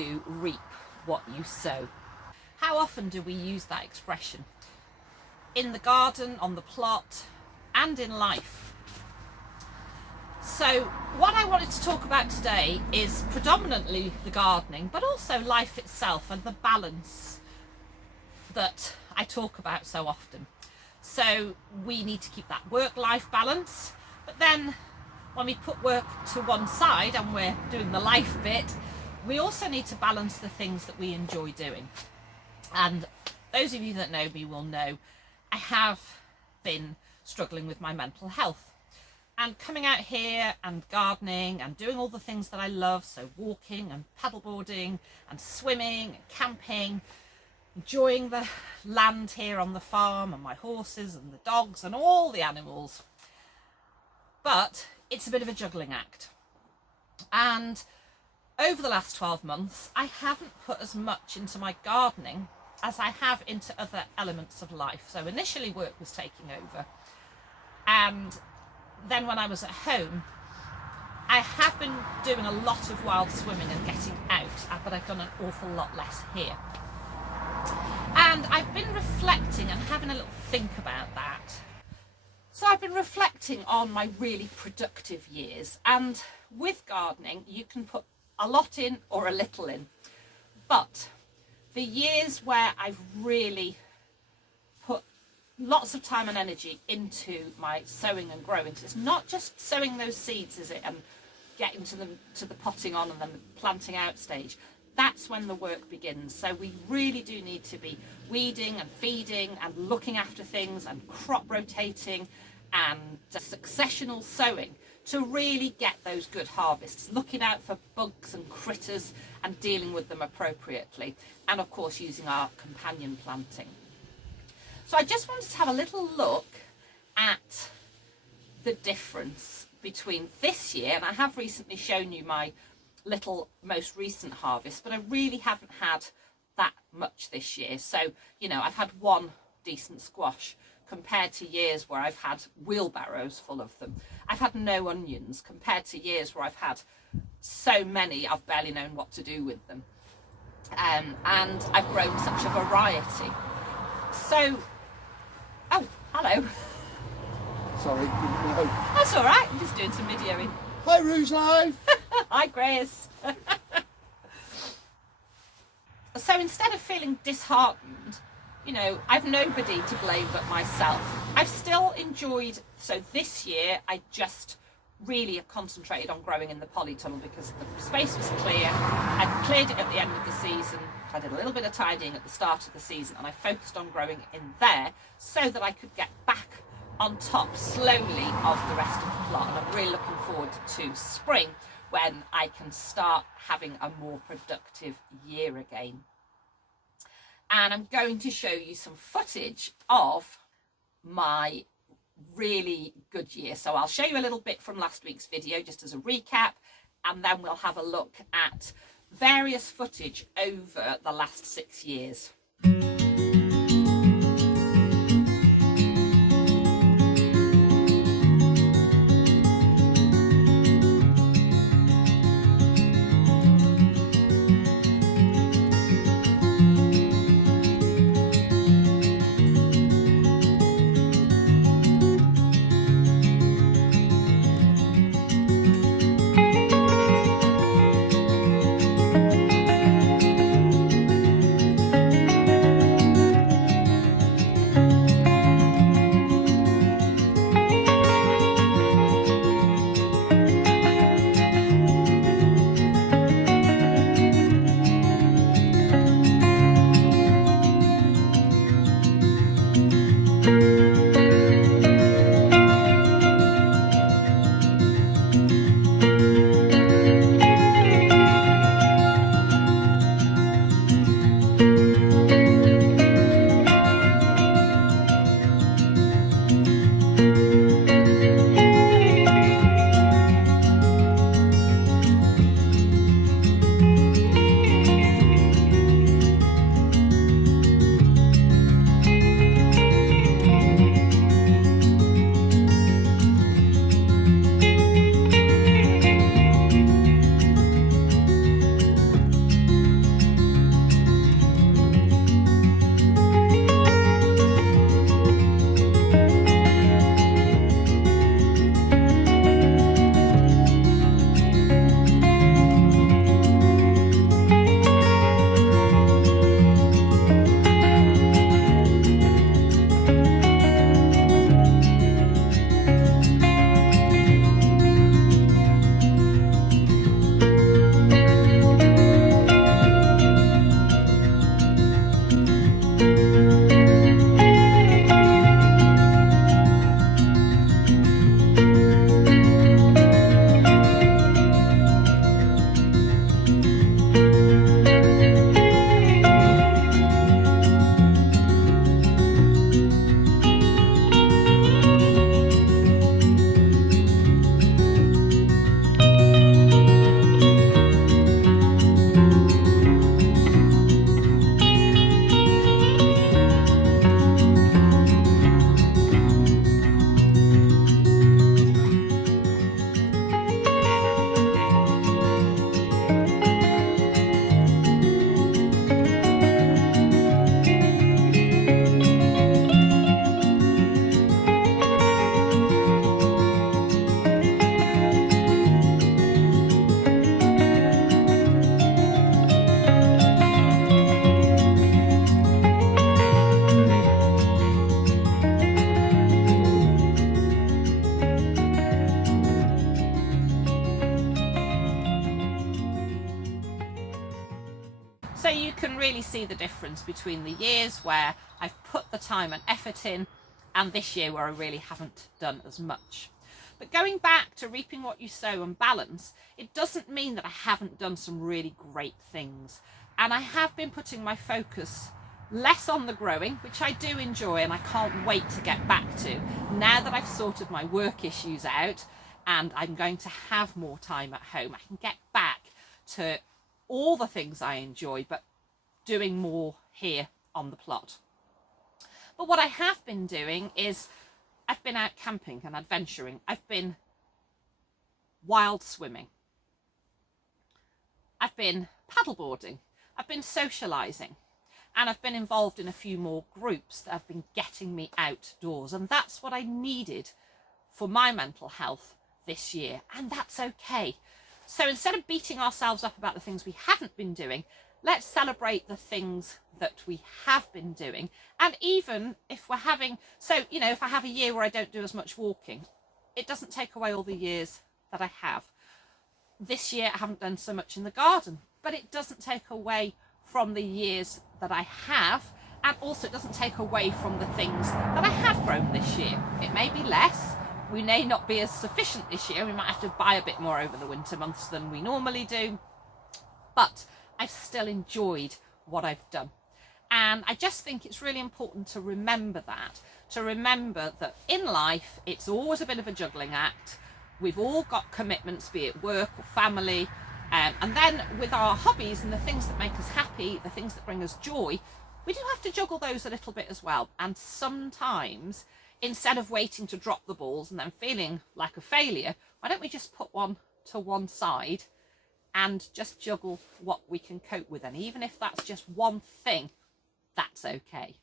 do reap what you sow. How often do we use that expression? In the garden, on the plot, and in life. So what I wanted to talk about today is predominantly the gardening, but also life itself and the balance that I talk about so often. So we need to keep that work-life balance, but then when we put work to one side and we're doing the life bit, we also need to balance the things that we enjoy doing. And those of you that know me will know I have been struggling with my mental health, and coming out here and gardening and doing all the things that I love, so walking and paddleboarding and swimming and camping, enjoying the land here on the farm and my horses and the dogs and all the animals. But it's a bit of a juggling act. And over the last 12 months, I haven't put as much into my gardening as I have into other elements of life. So initially work was taking over. And then when I was at home, I have been doing a lot of wild swimming and getting out, but I've done an awful lot less here. And I've been reflecting and having a little think about that. So I've been reflecting on my really productive years, and with gardening you can put a lot in or a little in, but the years where I've really put lots of time and energy into my sowing and growing, so it's not just sowing those seeds, is it, and getting to the potting on and then the planting out stage. That's when the work begins. So we really do need to be weeding and feeding and looking after things and crop rotating and successional sowing to really get those good harvests, looking out for bugs and critters and dealing with them appropriately, and of course using our companion planting. So I just wanted to have a little look at the difference between this year, and I have recently shown you my little most recent harvest, but I really haven't had that much this year. So, you know, I've had one decent squash compared to years where I've had wheelbarrows full of them. I've had no onions compared to years where I've had so many I've barely known what to do with them. And I've grown such a variety. So, oh, hello. Sorry, didn't know. That's all right, I'm just doing some videoing. Hi, Rouge Live. Hi, Grace. So instead of feeling disheartened, you know, I've nobody to blame but myself. I've still enjoyed, so this year I just really have concentrated on growing in the polytunnel because the space was clear. I'd cleared it at the end of the season. I did a little bit of tidying at the start of the season, and I focused on growing in there so that I could get back on top slowly of the rest of the plot. And I'm really looking forward to spring when I can start having a more productive year again. And I'm going to show you some footage of my really good year. So I'll show you a little bit from last week's video just as a recap, and then we'll have a look at various footage over the last 6 years. see the difference between the years where I've put the time and effort in and this year where I really haven't done as much. But going back to reaping what you sow and balance, it doesn't mean that I haven't done some really great things. And I have been putting my focus less on the growing, which I do enjoy and I can't wait to get back to, now that I've sorted my work issues out and I'm going to have more time at home. I can get back to all the things I enjoy, but doing more here on the plot. But what I have been doing is I've been out camping and adventuring. I've been wild swimming. I've been paddleboarding. I've been socialising. And I've been involved in a few more groups that have been getting me outdoors. And that's what I needed for my mental health this year. And that's okay. So instead of beating ourselves up about the things we haven't been doing, let's celebrate the things that we have been doing. And even if we're having, so, you know, if I have a year where I don't do as much walking, it doesn't take away all the years that I have. This year I haven't done so much in the garden, but it doesn't take away from the years that I have, and also it doesn't take away from the things that I have grown this year. It may be less, we may not be as sufficient this year, we might have to buy a bit more over the winter months than we normally do, but I've still enjoyed what I've done. And I just think it's really important to remember that in life it's always a bit of a juggling act. We've all got commitments, be it work or family, and then with our hobbies and the things that make us happy, the things that bring us joy, we do have to juggle those a little bit as well. And sometimes, instead of waiting to drop the balls and then feeling like a failure, why don't we just put one to one side and just juggle what we can cope with? And even if that's just one thing, that's okay.